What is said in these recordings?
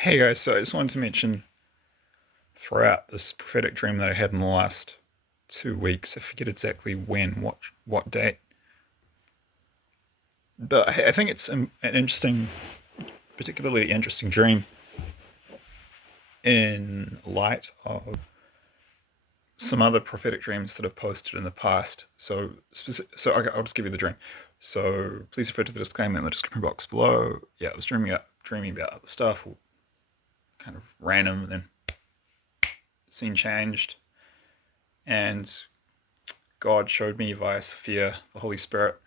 Hey guys, so I just wanted to mention throughout this prophetic dream that I had in the last 2 weeks, I forget exactly when, what date, but I think it's an interesting, particularly interesting dream in light of some other prophetic dreams that I've posted in the past. So okay, I'll just give you the dream. So please refer to the disclaimer in the description box below. Yeah, I was dreaming about other stuff, kind of random, and then the scene changed, and God showed me via Sophia, the Holy Spirit.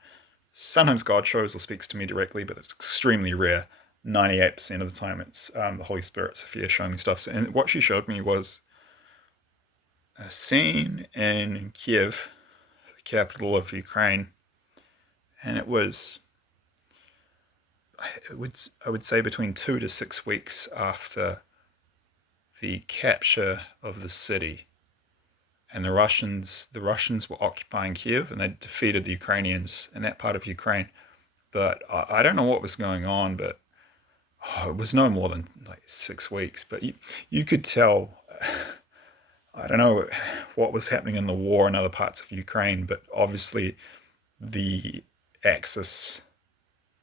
Sometimes God shows or speaks to me directly, but it's extremely rare. 98% of the time, it's the Holy Spirit, Sophia, showing me stuff. And what she showed me was a scene in Kyiv, the capital of Ukraine, and I would say between 2 to 6 weeks after the capture of the city, and the Russians were occupying Kiev, and they defeated the Ukrainians in that part of Ukraine. But I don't know what was going on, but it was no more than like 6 weeks. But you could tell. I don't know what was happening in the war in other parts of Ukraine, but obviously the Axis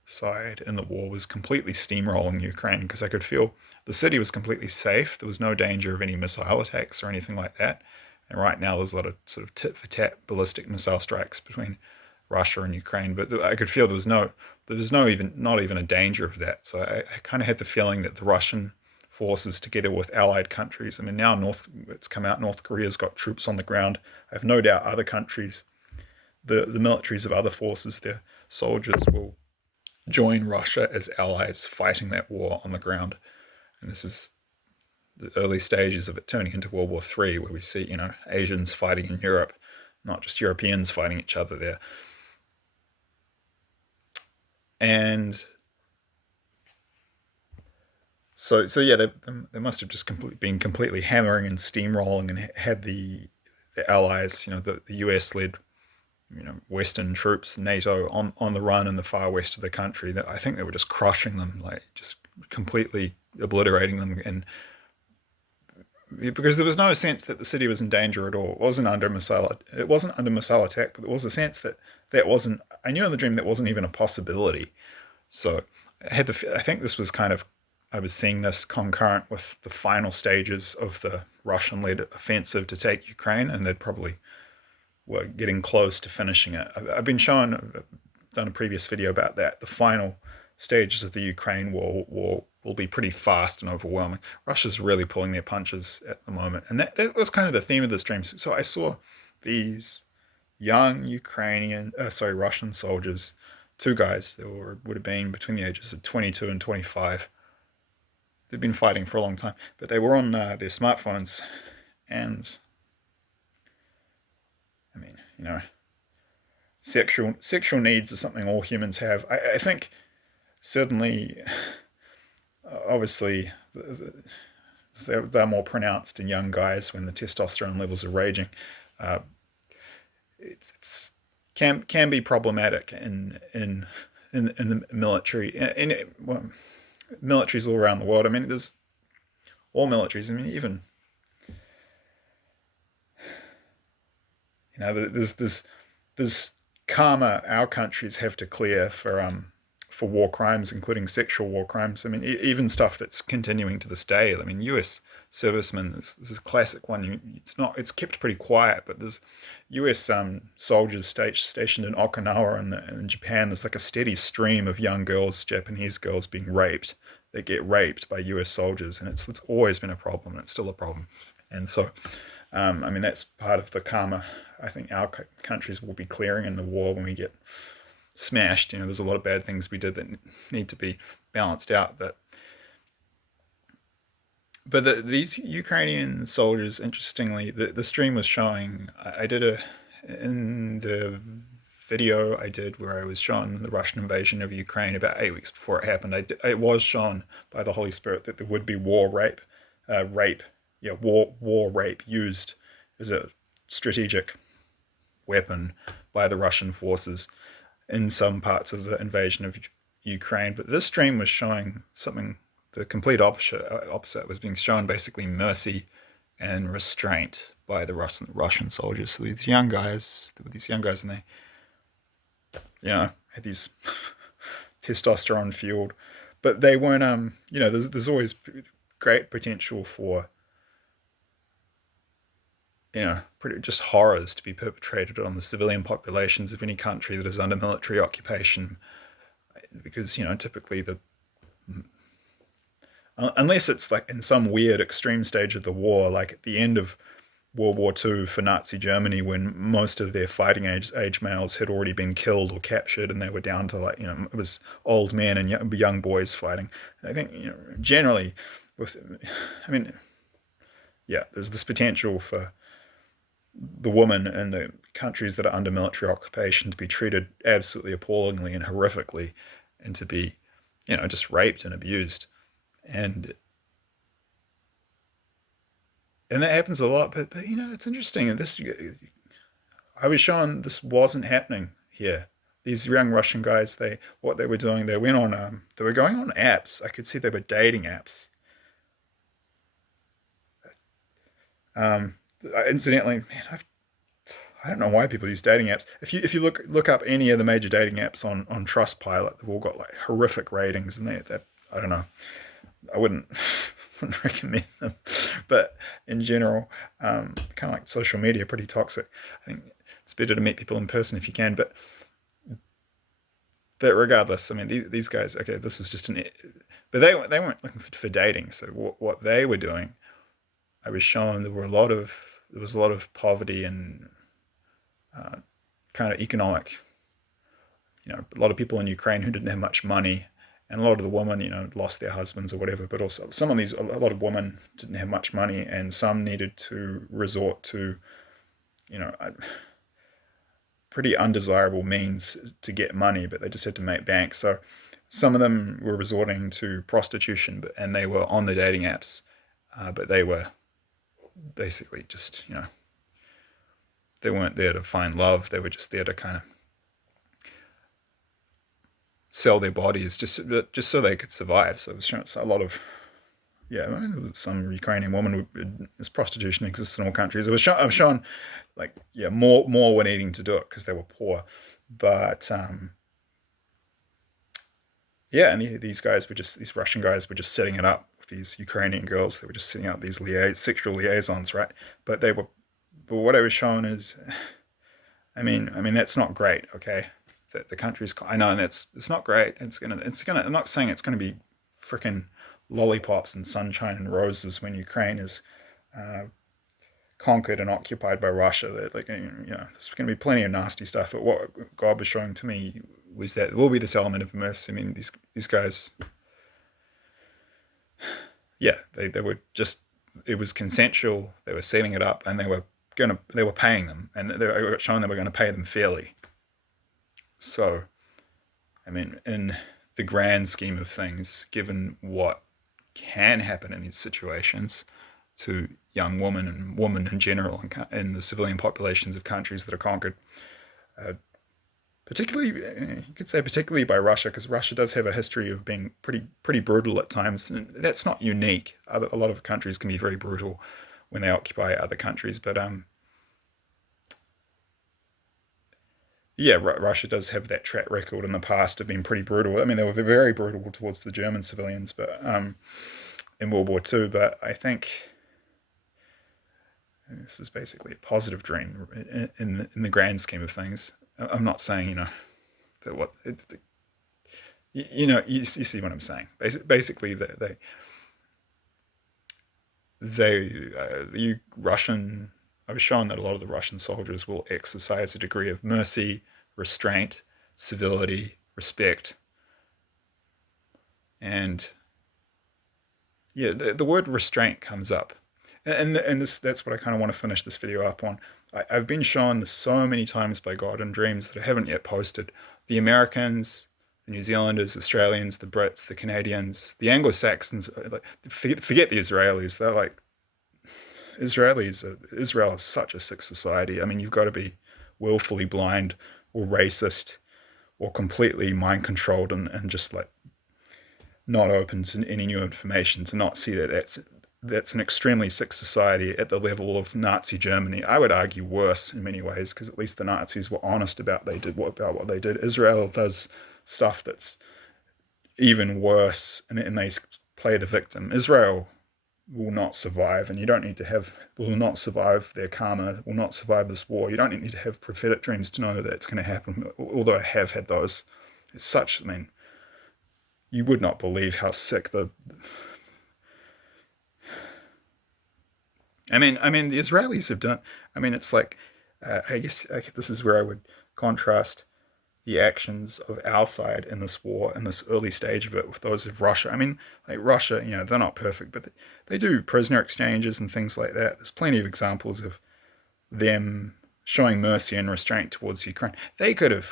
side in the war was completely steamrolling Ukraine, because I could feel the city was completely safe. There was no danger of any missile attacks or anything like that. And right now there's a lot of sort of tit for tat ballistic missile strikes between Russia and Ukraine, but I could feel there was no even not even a danger of that. So I kind of had the feeling that the Russian forces, together with allied countries, I mean, now it's come out, North Korea's got troops on the ground. I have no doubt other countries, the militaries of other forces, their soldiers will join Russia as allies fighting that war on the ground. And this is the early stages of it turning into World War III, where we see, Asians fighting in Europe, not just Europeans fighting each other there. And so yeah, they must have just been completely hammering and steamrolling, and had the allies, the US led, Western troops, NATO, on the run in the far west of the country. That I think they were just crushing them, like just completely obliterating them, and because there was no sense that the city was in danger at all. It wasn't under missile attack, but there was a sense that that wasn't. I knew in the dream that wasn't even a possibility. So I think this was kind of, I was seeing this concurrent with the final stages of the Russian-led offensive to take Ukraine, and they'd probably were getting close to finishing it. I've been shown, I've done a previous video about that. The final stages of the Ukraine war will be pretty fast and overwhelming. Russia's really pulling their punches at the moment, and that was kind of the theme of this dream. So I saw these young Russian soldiers, two guys. Would have been between the ages of 22 and 25. They've been fighting for a long time, but they were on their smartphones, and I mean, sexual needs are something all humans have. I think certainly, obviously, they're more pronounced in young guys when the testosterone levels are raging. Uh, it's can be problematic in the military, well, militaries all around the world. I mean, there's all militaries. I mean, even, there's karma our countries have to clear for war crimes, including sexual war crimes. I mean, even stuff that's continuing to this day. I mean, U.S. servicemen. This is a classic one. It's kept pretty quiet, but there's U.S. Soldiers stationed in Okinawa in Japan. There's like a steady stream of young girls, Japanese girls, being raped. They get raped by U.S. soldiers, and it's always been a problem, and it's still a problem. And so, I mean, that's part of the karma I think our countries will be clearing in the war when we get smashed. There's a lot of bad things we did that need to be balanced out. But these Ukrainian soldiers, interestingly, the stream was showing. I did in the video I did where I was shown the Russian invasion of Ukraine about 8 weeks before it happened. It was shown by the Holy Spirit that there would be war rape used as a strategic weapon by the Russian forces in some parts of the invasion of Ukraine. But this stream was showing something the complete opposite was being shown basically mercy and restraint by the Russian soldiers. So these young guys, and they, had these testosterone fueled, but they weren't. There's always great potential for pretty just horrors to be perpetrated on the civilian populations of any country that is under military occupation, because typically unless it's like in some weird extreme stage of the war, like at the end of World War II for Nazi Germany, when most of their fighting age males had already been killed or captured, and they were down to it was old men and young boys fighting. I think generally, with, I mean, yeah, there's this potential for the woman in the countries that are under military occupation to be treated absolutely appallingly and horrifically, and to be, just raped and abused, and that happens a lot. But it's interesting. And this, I was shown this wasn't happening here. These young Russian guys, what they were doing, they went on, they were going on apps. I could see they were dating apps. Incidentally, man, I don't know why people use dating apps. If you look up any of the major dating apps on Trustpilot, they've all got like horrific ratings, and they I don't know. I wouldn't recommend them, but in general, kind of like social media, pretty toxic. I think it's better to meet people in person if you can. But regardless, I mean, these guys. Okay, this is just but they weren't looking for dating. So what they were doing, I was shown there was a lot of poverty and kind of economic. A lot of people in Ukraine who didn't have much money, and a lot of the women, lost their husbands or whatever. But also, a lot of women didn't have much money, and some needed to resort to, pretty undesirable means to get money, but they just had to make bank. So some of them were resorting to prostitution, and they were on the dating apps, but they were basically just, they weren't there to find love. They were just there to kind of sell their bodies just so they could survive. So it was a lot of, yeah, I mean, there was some Ukrainian woman. This prostitution exists in all countries. I was shown, like, yeah, more were needing to do it because they were poor, but yeah, and these Russian guys were just setting it up with these Ukrainian girls. They were just setting up these sexual liaisons, right? But what I was shown is, I mean, that's not great, okay? The country's, I know, and it's not great. I'm not saying it's gonna be freaking lollipops and sunshine and roses when Ukraine is conquered and occupied by Russia. That, like, there's going to be plenty of nasty stuff. But what God was showing to me was that there will be this element of mercy. I mean, these guys, yeah, they were just, it was consensual. They were setting it up, and they were paying them, and they were showing they were going to pay them fairly. So, I mean, in the grand scheme of things, given what can happen in these situations to young women and women in general in the civilian populations of countries that are conquered, particularly, you could say particularly by Russia, because Russia does have a history of being pretty brutal at times. And that's not unique. A lot of countries can be very brutal when they occupy other countries, but yeah, Russia does have that track record in the past of being pretty brutal. I mean, they were very brutal towards the German civilians, but in World War II. But I think this is basically a positive dream in the grand scheme of things. I'm not saying that you see what I'm saying. Basically, the Russian. I was shown that a lot of the Russian soldiers will exercise a degree of mercy, restraint, civility, respect, and yeah, the word restraint comes up, and that's what I kind of want to finish this video up on. I've been shown this so many times by God in dreams that I haven't yet posted. The Americans, the New Zealanders, Australians, the Brits, the Canadians, the Anglo-Saxons, like, forget the Israelis. They're like, Israel is such a sick society. I mean, you've got to be willfully blind or racist or completely mind controlled and just like not open to any new information, to not see that that's an extremely sick society at the level of Nazi Germany. I would argue worse in many ways, because at least the Nazis were honest about what they did. Israel does stuff that's even worse, and they play the victim. Israel will not survive, and you don't need to have will not survive their karma, will not survive this war. You don't need to have prophetic dreams to know that it's going to happen. Although I have had those, it's such. I mean, you would not believe how sick the. I mean, the Israelis have done. I mean, it's like, I guess this is where I would contrast the actions of our side in this war, in this early stage of it, with those of Russia. I mean, like Russia, they're not perfect, but they do prisoner exchanges and things like that. There's plenty of examples of them showing mercy and restraint towards Ukraine. They could have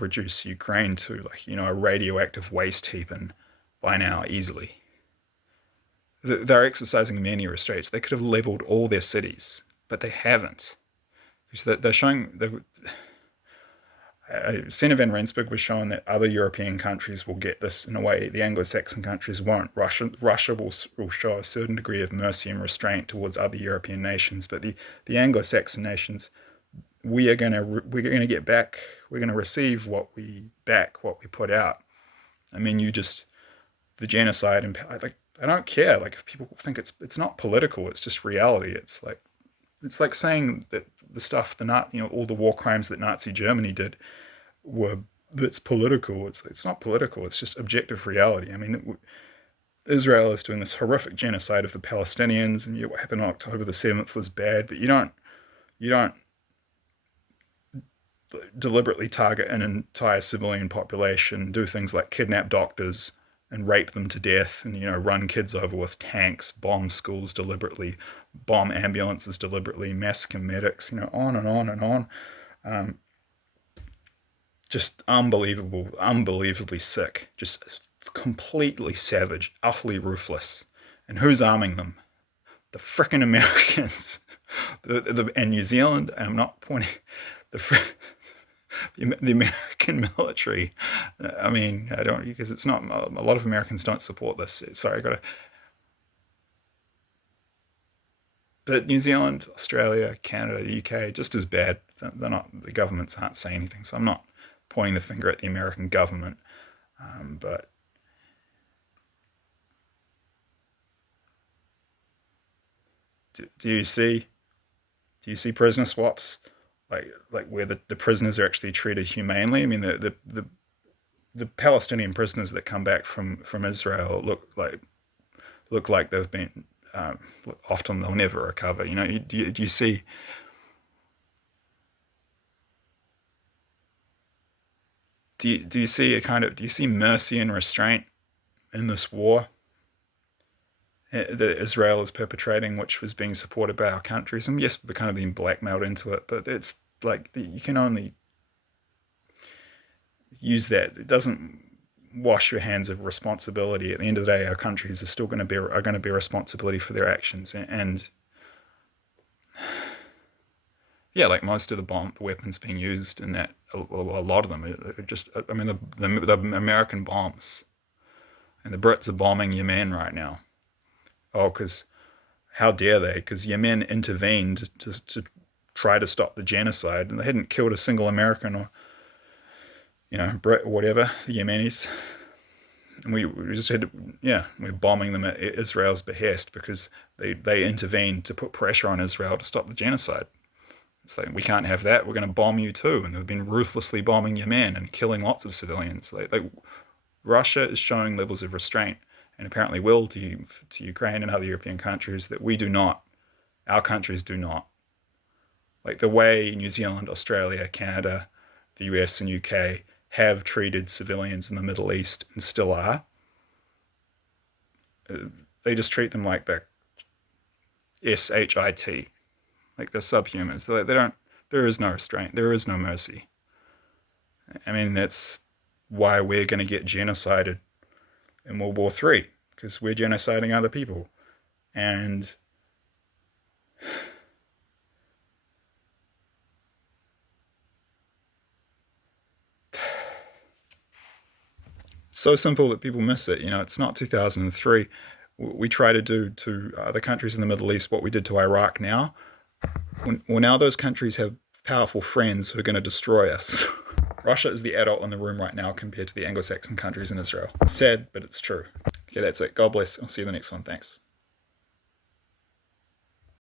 reduced Ukraine to, like, a radioactive waste heap and by now easily. They're exercising many restraints. They could have leveled all their cities, but they haven't. Because they're showing Senator Van Rensburg was showing that other European countries will get this in a way the Anglo-Saxon countries won't. Russia will show a certain degree of mercy and restraint towards other European nations, but the Anglo-Saxon nations, we're gonna get back. We're gonna receive what we put out. I mean, the genocide, and like, I don't care. Like, if people think it's not political, it's just reality. It's like saying that the stuff all the war crimes that Nazi Germany did were that's political. It's not political. It's just objective reality. I mean, Israel is doing this horrific genocide of the Palestinians, and what happened on October the 7th was bad. But you don't deliberately target an entire civilian population, do things like kidnap doctors and rape them to death, and run kids over with tanks, bomb schools deliberately, bomb ambulances deliberately, massacre medics, on and on and on. Um, just unbelievably sick, just completely savage, utterly ruthless. And who's arming them? The frickin' Americans, and New Zealand. And I'm not pointing the the American military. I mean, I don't, because it's not, a lot of Americans don't support this. Sorry, I got to. But New Zealand, Australia, Canada, the UK, just as bad. They're not. The governments aren't saying anything, so I'm not pointing the finger at the American government. But do you see? Do you see prisoner swaps, like where the prisoners are actually treated humanely? I mean, the Palestinian prisoners that come back from Israel look like they've been. Often they'll never recover. Do you see? Do you see do you see mercy and restraint in this war that Israel is perpetrating, which was being supported by our countries? And yes, we're kind of being blackmailed into it, but it's like you can only use that. It doesn't wash your hands of responsibility. At the end of the day, our countries are still going to be responsibility for their actions. And yeah, like most of the weapons being used in that, a lot of them are just. I mean, the American bombs, and the Brits are bombing Yemen right now. Oh, because how dare they? Because Yemen intervened to try to stop the genocide, and they hadn't killed a single American or Brit or whatever, the Yemenis. And we just had to, yeah, we're bombing them at Israel's behest because they intervened to put pressure on Israel to stop the genocide. It's like, we can't have that. We're going to bomb you too. And they've been ruthlessly bombing Yemen and killing lots of civilians. Like Russia is showing levels of restraint, and apparently will to Ukraine and other European countries that we do not. Our countries do not. Like the way New Zealand, Australia, Canada, the US, and UK have treated civilians in the Middle East and still are. They just treat them like they're shit, like they're subhumans. They don't. There is no restraint. There is no mercy. I mean, that's why we're going to get genocided in World War III, because we're genociding other people. And So simple that people miss it. It's not 2003. We try to do to other countries in the Middle East what we did to Iraq now. Well, now those countries have powerful friends who are going to destroy us. Russia is the adult in the room right now compared to the Anglo-Saxon countries in Israel. Sad, but it's true. Okay, that's it. God bless. I'll see you in the next one. Thanks.